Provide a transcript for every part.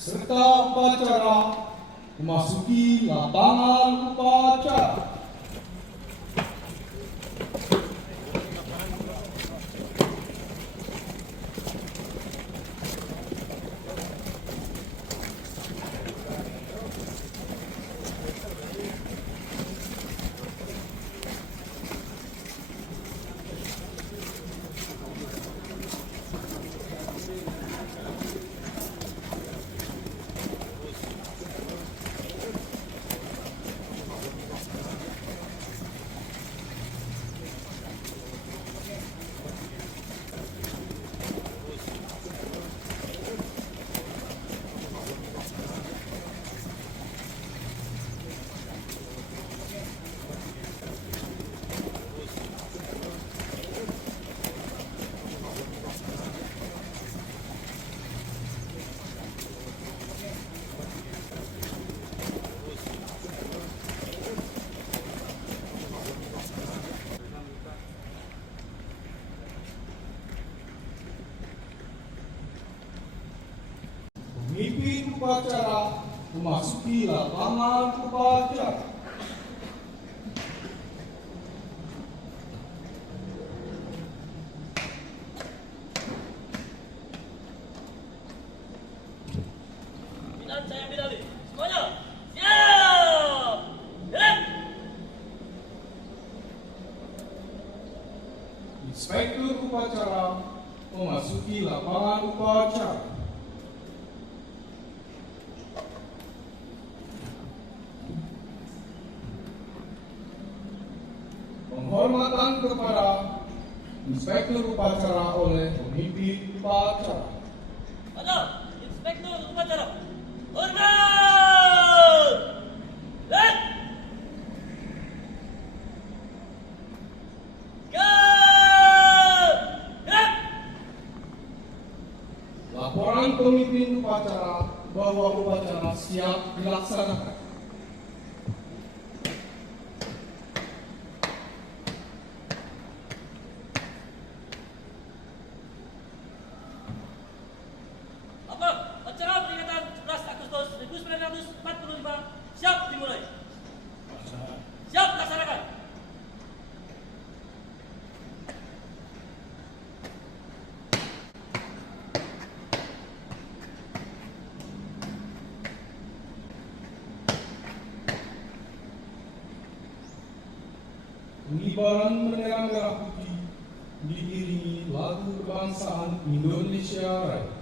serta upacara memasuki lapangan upacara. Pemimpin upacara memasuki lapangan upacara. Dan saya Bilali. Semuanya, siap! Gerak! Inspektur upacara memasuki lapangan upacara. Penghormatan kepada inspektur upacara oleh pemimpin upacara. Ada inspektur upacara. Hormat! Gerak! Gerak! Laporan pemimpin upacara bahwa upacara siap dilaksanakan. Apa? Acara peringatan 11 Agustus 1945 siap dimulai. Siap laksanakan. Pengibaran bendera merah putih diiringi lagu kebangsaan Indonesia Raya.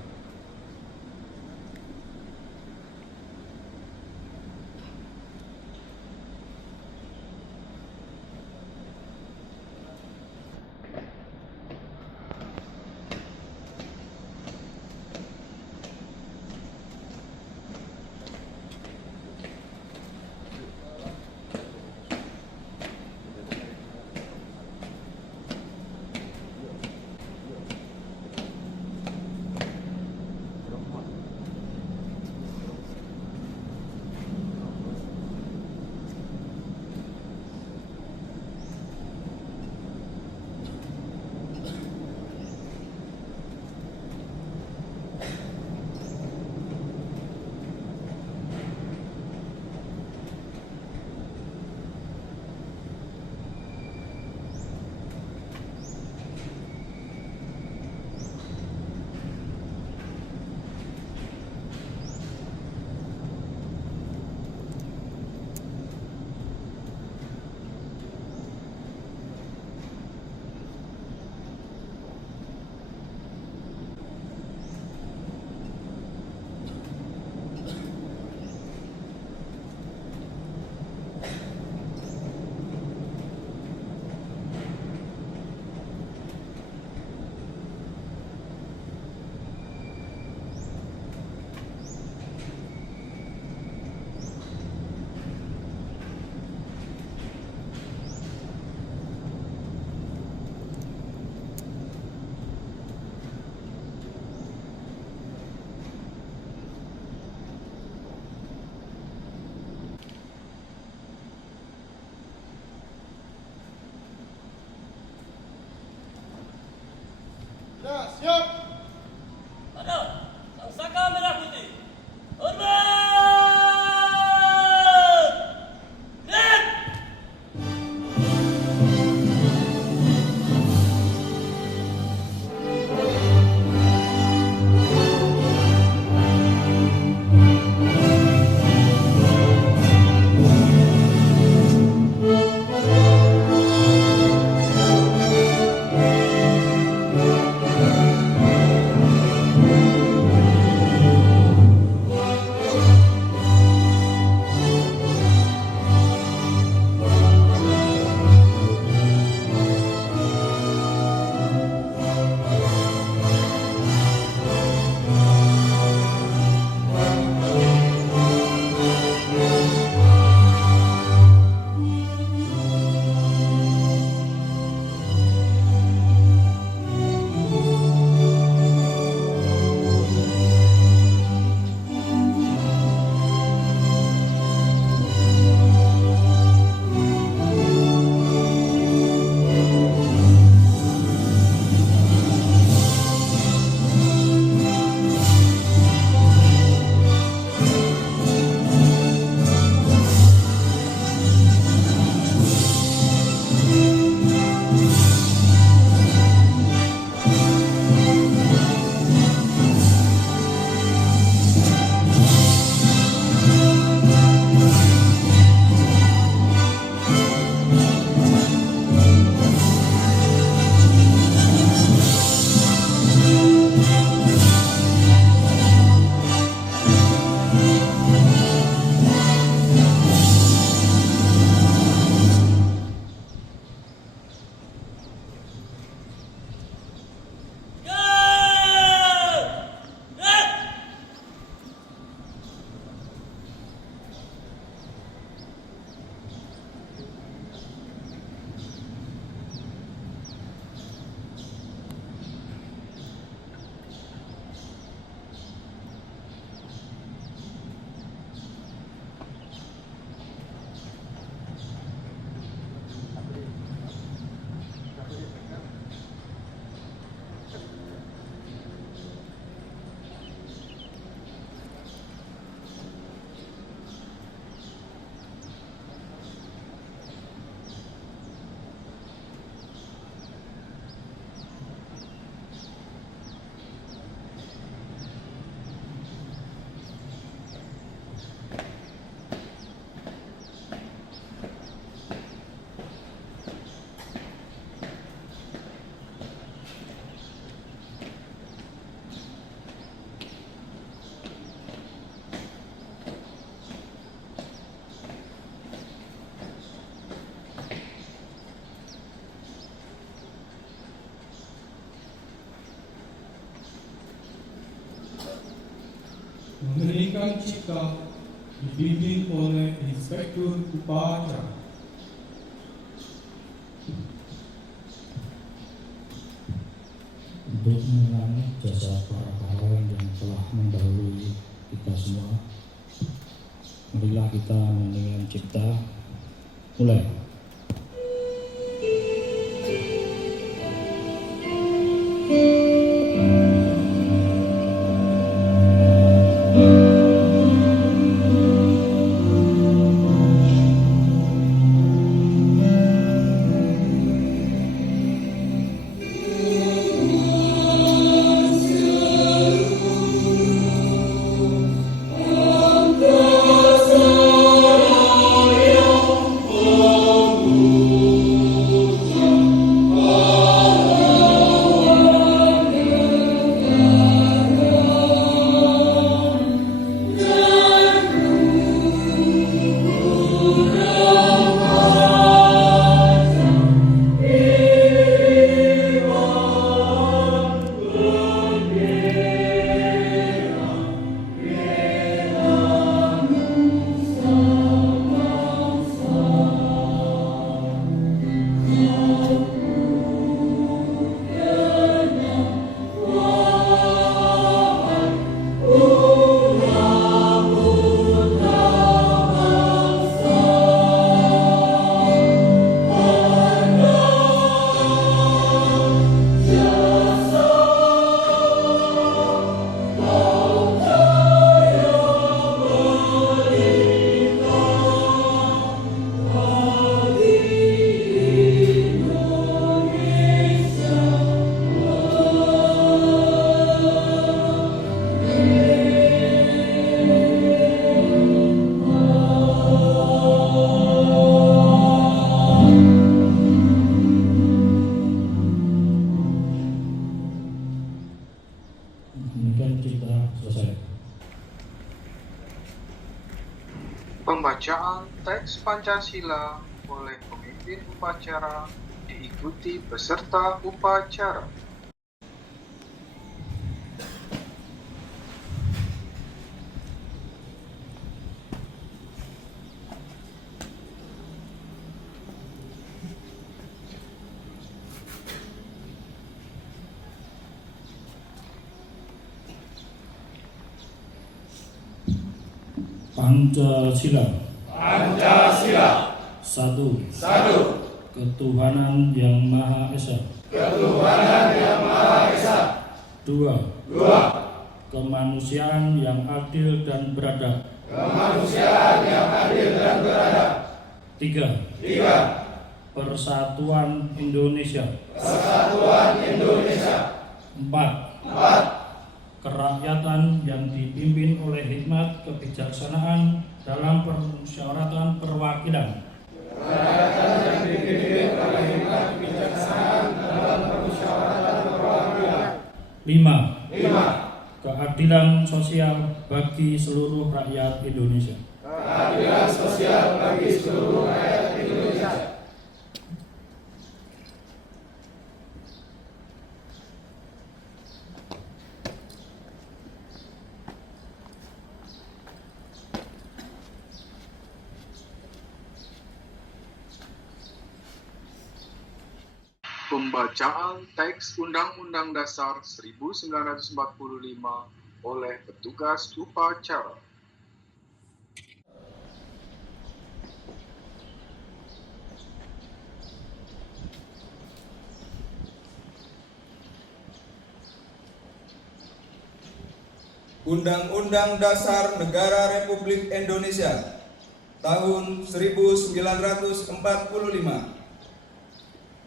mengeningkan cipta dibimbing oleh Inspektur Upacara. Untuk mengulangi jasa para pahlawan yang telah mendahului kita semua, marilah kita mendengarkan cipta. Mulai. Demikian cipta selesai. Pembacaan teks Pancasila oleh pemimpin upacara diikuti peserta upacara. Pancasila. Pancasila. Satu. Ketuhanan yang Maha Esa. Dua. Kemanusiaan yang adil dan beradab. Tiga. Persatuan Indonesia. Empat. Kerakyatan yang dipimpin oleh hikmat kebijaksanaan dalam permusyawaratan perwakilan. Lima. Keadilan sosial bagi seluruh rakyat Indonesia. Pembacaan teks Undang-Undang Dasar 1945 oleh petugas upacara. Undang-Undang Dasar Negara Republik Indonesia tahun 1945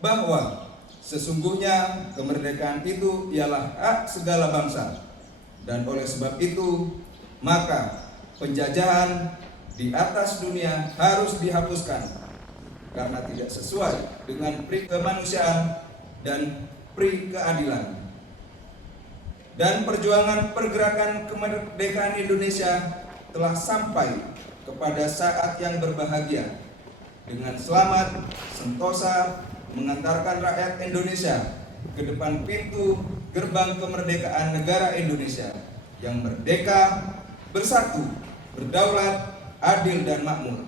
bahwa sesungguhnya kemerdekaan itu ialah hak segala bangsa, dan oleh sebab itu maka penjajahan di atas dunia harus dihapuskan karena tidak sesuai dengan pri kemanusiaan dan pri keadilan. Dan perjuangan pergerakan kemerdekaan Indonesia telah sampai kepada saat yang berbahagia dengan selamat sentosa mengantarkan rakyat Indonesia ke depan pintu gerbang kemerdekaan negara Indonesia yang merdeka, bersatu, berdaulat, adil dan makmur.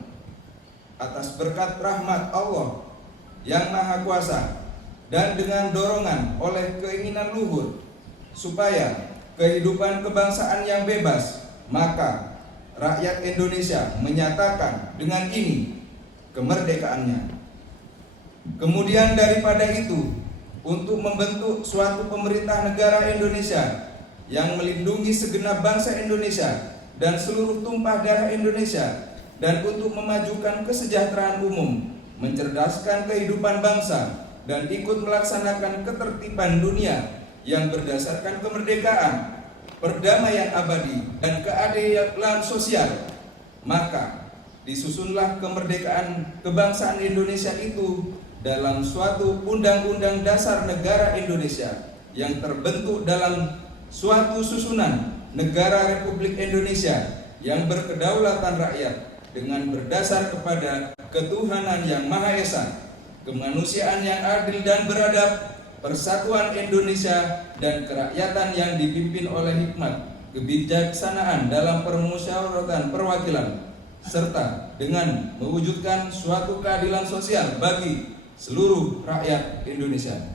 Atas berkat rahmat Allah yang Maha Kuasa dan dengan dorongan oleh keinginan luhur supaya kehidupan kebangsaan yang bebas, maka rakyat Indonesia menyatakan dengan ini kemerdekaannya. Kemudian daripada itu, untuk membentuk suatu pemerintah negara Indonesia yang melindungi segenap bangsa Indonesia dan seluruh tumpah darah Indonesia, dan untuk memajukan kesejahteraan umum, mencerdaskan kehidupan bangsa, dan ikut melaksanakan ketertiban dunia yang berdasarkan kemerdekaan, perdamaian abadi, dan keadilan sosial, maka disusunlah kemerdekaan kebangsaan Indonesia itu dalam suatu Undang-Undang Dasar Negara Indonesia yang terbentuk dalam suatu susunan Negara Republik Indonesia yang berkedaulatan rakyat dengan berdasar kepada ketuhanan yang Maha Esa, kemanusiaan yang adil dan beradab, persatuan Indonesia, dan kerakyatan yang dipimpin oleh hikmat, kebijaksanaan dalam permusyawaratan perwakilan, serta dengan mewujudkan suatu keadilan sosial bagi seluruh rakyat Indonesia.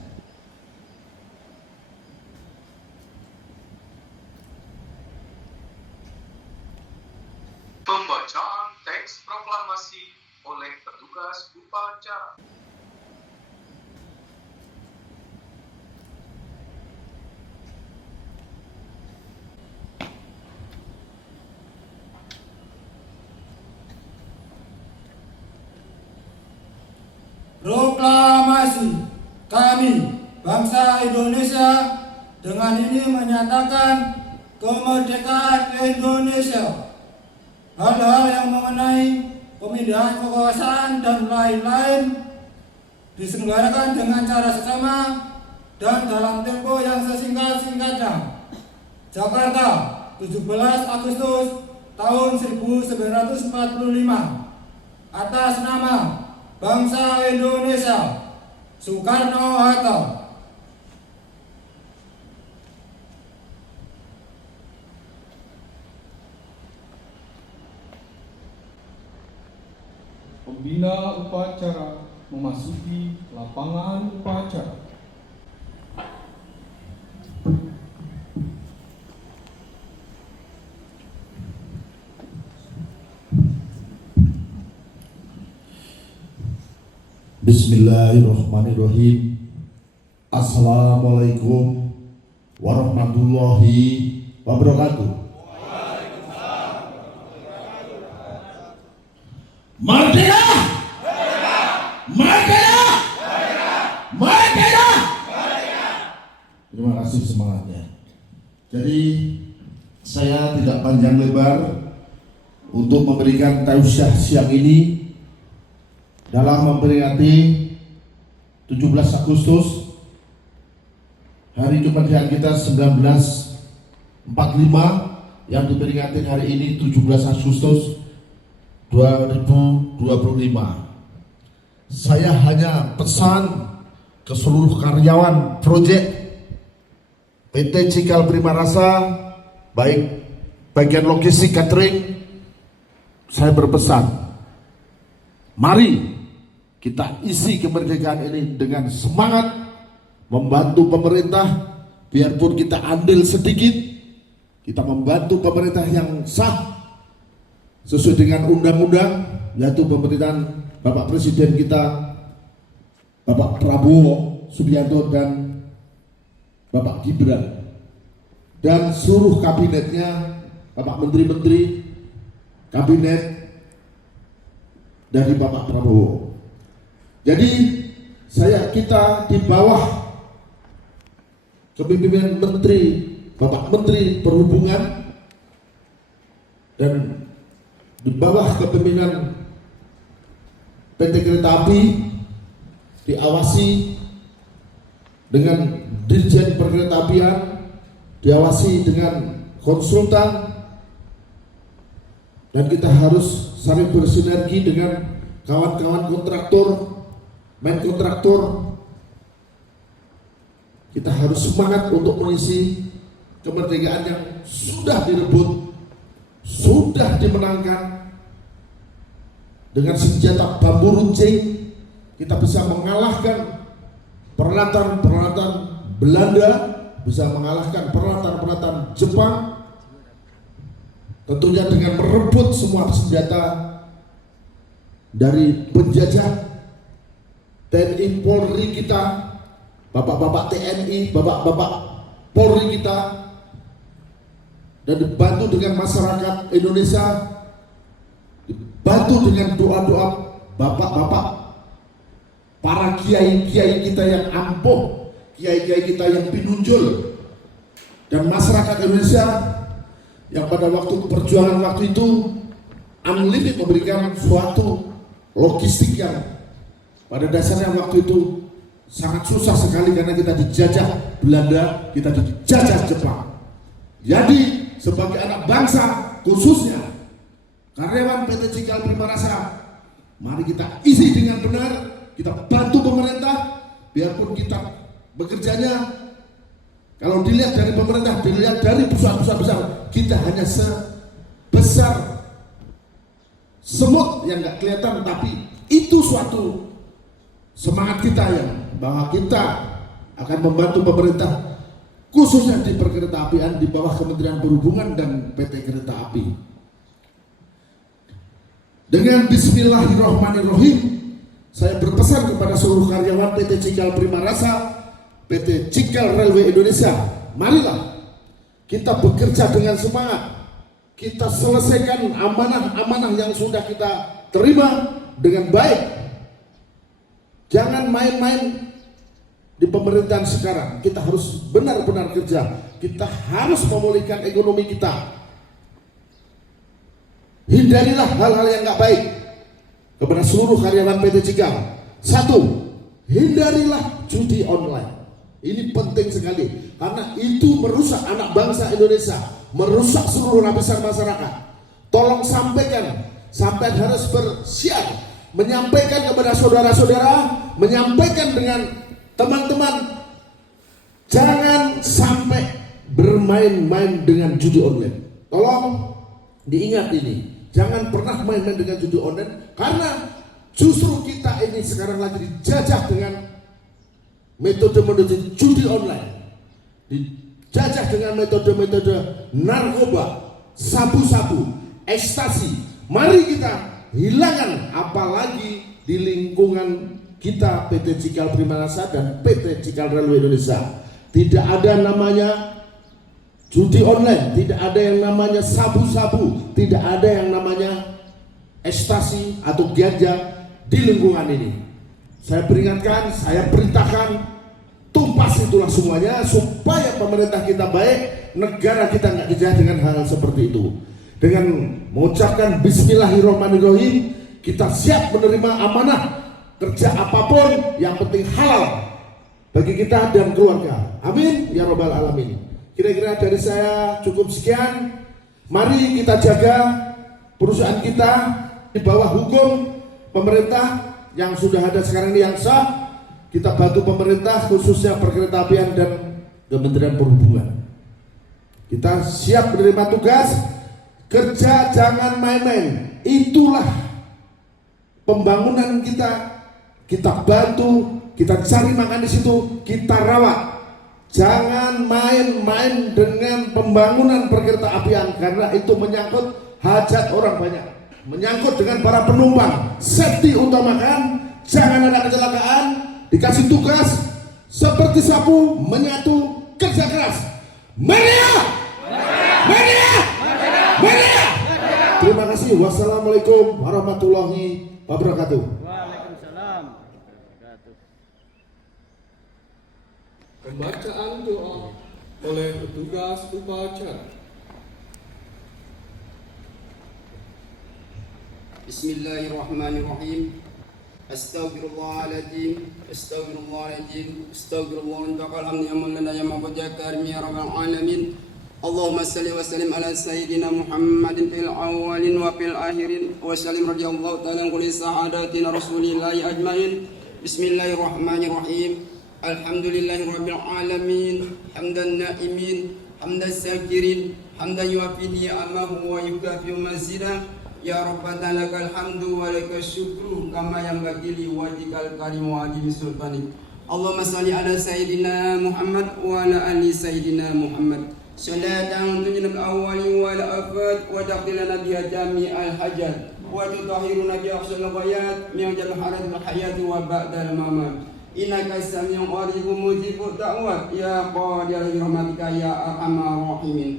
Pembacaan teks proklamasi oleh petugas upacara. Proklamasi kami, bangsa Indonesia, dengan ini menyatakan kemerdekaan Indonesia. Hal-hal yang mengenai pemindahan kekuasaan dan lain-lain diselenggarakan dengan cara seksama dan dalam tempo yang sesingkat-singkatnya. Jakarta, 17 Agustus tahun 1945. Atas nama bangsa Indonesia, Soekarno-Hatta. Pembina upacara memasuki lapangan upacara. Bismillahirrahmanirrahim. Assalamualaikum warahmatullahi wabarakatuh. Merdeka! Merdeka! Merdeka! Terima kasih semangatnya. Jadi saya tidak panjang lebar untuk memberikan tausiah siang ini dalam memperingati 17 Agustus, hari kemerdekaan kita 1945 yang diperingati hari ini 17 Agustus 2025. Saya hanya pesan ke seluruh karyawan proyek PT Cikal Prima Rasa, baik bagian logistik catering, saya berpesan, mari kita isi kemerdekaan ini dengan semangat membantu pemerintah, biarpun kita andil sedikit, kita membantu pemerintah yang sah sesuai dengan undang-undang, yaitu pemerintahan Bapak Presiden kita, Bapak Prabowo Subianto dan Bapak Gibran, dan seluruh kabinetnya, Bapak Menteri-Menteri, kabinet dari Bapak Prabowo. Jadi kita di bawah kepemimpinan Bapak Menteri Perhubungan dan di bawah kepemimpinan PT Kereta Api, diawasi dengan Dirjen Perkeretaapian, diawasi dengan konsultan, dan kita harus saling bersinergi dengan kawan-kawan kontraktor, main kontraktor. Kita harus semangat untuk mengisi kemerdekaan yang sudah direbut, sudah dimenangkan dengan senjata bambu runcing. Kita bisa mengalahkan peralatan-peralatan Belanda, bisa mengalahkan peralatan-peralatan Jepang, tentunya dengan merebut semua senjata dari penjajah. TNI Polri kita, bapak-bapak TNI, bapak-bapak Polri kita, dan dibantu dengan masyarakat Indonesia, dibantu dengan doa-doa bapak-bapak, para kiai-kiai kita yang ampuh, kiai-kiai kita yang pinunjul, dan masyarakat Indonesia yang pada waktu perjuangan waktu itu Unlimited memberikan suatu logistik yang pada dasarnya waktu itu sangat susah sekali karena kita dijajah Belanda, kita dijajah Jepang. Jadi sebagai anak bangsa, khususnya karyawan PT Cikal Prima Rasa, mari kita isi dengan benar, kita bantu pemerintah, biarpun kita bekerjanya, kalau dilihat dari pemerintah, dilihat dari pusat-pusat besar, kita hanya sebesar semut yang nggak kelihatan, tapi itu suatu semangat kita yang bahwa kita akan membantu pemerintah, khususnya di perkereta-apian di bawah Kementerian Perhubungan dan PT Kereta Api. Dengan Bismillahirrahmanirrahim, saya berpesan kepada seluruh karyawan PT Cikal Prima Rasa, PT Cikal Railway Indonesia, marilah kita bekerja dengan semangat, kita selesaikan amanah-amanah yang sudah kita terima dengan baik. Jangan main-main di pemerintahan sekarang. Kita harus benar-benar kerja. Kita harus memulihkan ekonomi kita. Hindarilah hal-hal yang nggak baik kepada seluruh karyawan PT Cikal. 1. Hindarilah judi online. Ini penting sekali karena itu merusak anak bangsa Indonesia, merusak seluruh lapisan masyarakat. Tolong sampaikan, sampai harus bersiap menyampaikan kepada saudara-saudara, menyampaikan dengan teman-teman, jangan sampai bermain-main dengan judi online. Tolong diingat ini, jangan pernah main-main dengan judi online, karena justru kita ini sekarang lagi dijajah dengan metode-metode judi online, dijajah dengan metode-metode narkoba, sabu-sabu, ekstasi. Mari kita hilangkan, apalagi di lingkungan kita PT Cikal Prima Rasa dan PT Cikal Railway Indonesia. Tidak ada namanya judi online, tidak ada yang namanya sabu-sabu, tidak ada yang namanya ekstasi atau ganja di lingkungan ini. Saya peringatkan, saya perintahkan, tumpas itulah semuanya supaya pemerintah kita baik, negara kita nggak dijajah dengan hal seperti itu. Dengan mengucapkan Bismillahirrahmanirrahim, kita siap menerima amanah kerja apapun, yang penting halal bagi kita dan keluarga. Amin ya robbal alamin. Kira-kira dari saya cukup sekian. Mari kita jaga perusahaan kita di bawah hukum pemerintah yang sudah ada sekarang ini yang sah. Kita bantu pemerintah, khususnya Perkeretaapian dan Kementerian Perhubungan. Kita siap menerima tugas. Kerja jangan main-main. Itulah pembangunan kita. Kita bantu, kita cari makan di situ, kita rawat. Jangan main-main dengan pembangunan perkeretaapian karena itu menyangkut hajat orang banyak, menyangkut dengan para penumpang. Safety utamakan, jangan ada kecelakaan. Dikasih tugas seperti sapu menyatu, kerja keras. Media! Media! Media! Terima kasih. Wassalamualaikum warahmatullahi wabarakatuh. Waalaikumsalam warahmatullahi wabarakatuh. Pembacaan doa oleh petugas upacara. Bismillahirrahmanirrahim. Astaghfirullahaladzim, astaghfirullahaladzim, astaghfirullah wa hamdi amman lana ya mabadakar ya rabbal alamin. Allahumma salli wa sallim ala sayyidina Muhammadin fil awwalin wa fil akhirin wa sallim radhiyallahu ta'ala an kulli sa'adatina rasulillahi ajmain. Bismillahirrahmanirrahim. Alhamdulillahi rabbil alamin, hamdan na'imin حمد الساكرين حمدا يوافي نعمه ويكافئ مزيدا يا ربنا لك الحمد ولك الشكر كما ينبغي لوجهك الكريم وعظيم سلطانك اللهم صل على سيدنا محمد وعلى ال سيدنا محمد صلاة تنجينا الأول والآخرات وتقضي لنا بها جميع الحاجات وتطهرنا بها أحسن الغايات من جميع حالات الحياة وبعد الممات إنك السميع قريب مجيب الدعوات يا قادر برحمتك يا أرحم الراحمين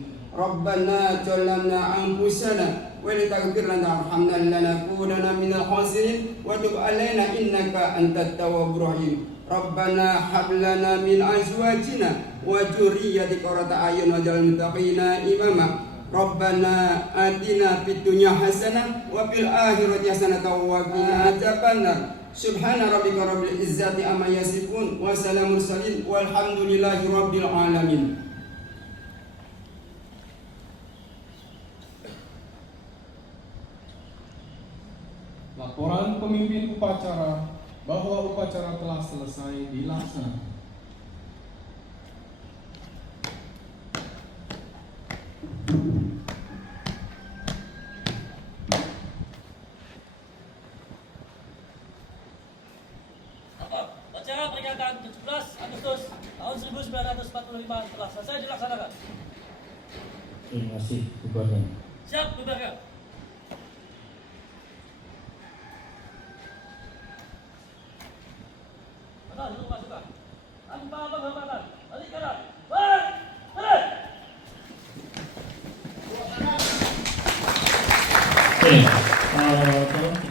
ربنا ظلمنا أنفسنا ولتغفر لنا وارحمنا لنكونن من الخاسرين وتب علينا إنك أنت التواب الرحيم ربنا هب لنا من أزواجنا وذريتنا قرة أعين واجعلنا للمتقين إماما ربنا آتنا في الدنيا حسنة وفي الآخرة حسنة وقنا عذاب النار سبحان ربك رب العزة عما يصفون وسلام المرسلين والحمد لله رب العالمين. Laporan pemimpin upacara bahwa upacara telah selesai dilaksanakan. Acara peringatan 17 Agustus tahun 1945 telah selesai dilaksanakan. Terima kasih, bubarkan. Siap, bubarkan. Masukkan. Tanpa penghormatan. Balik kanan. Balik. Oke, tolong